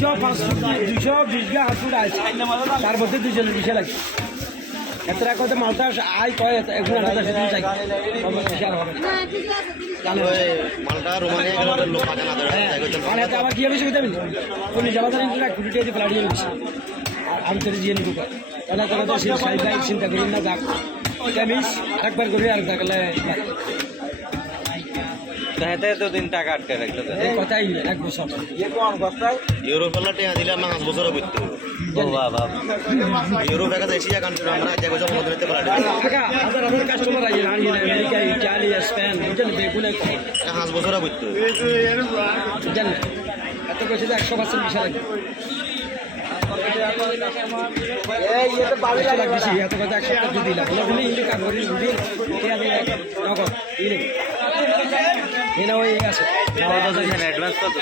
220 হাসুর আছে তার মধ্যে দুজনের বিষয় লাগে এত কথা মালটা আয় কয় এখন চাই আবার কি হবে সুবিধা মিলি কোন জবাদারি কুড়িটা দিয়ে ফ্লাড়িয়ে নিচ্ছে আমি তোর জিয়ে নিব তাহলে তারা তো চিন্তা করি না যাক মিস একবার করে আর থাকলে তো দিন টাকা আটকে রাখতো কথাই এক বছর ইউরো খেলা টিয়া দিলে আমরা 5 বছর করতে ইউরো টাকা দেশি অ্যাকাউন্ট আমরা যে বছর মধ্যে নিতে পারি হাজার কাস্টমার আছে আমেরিকা ইটালি স্পেন বুঝলেন বেগুনে 5 বছর করতে বুঝলেন এত কিছু 100% বিষয় লাগে এত কথা 1 সপ্তাহ যদি দিলাম ইন্ডিয়া কাজ করি নগদ এই আছে অ্যাডভান্স কত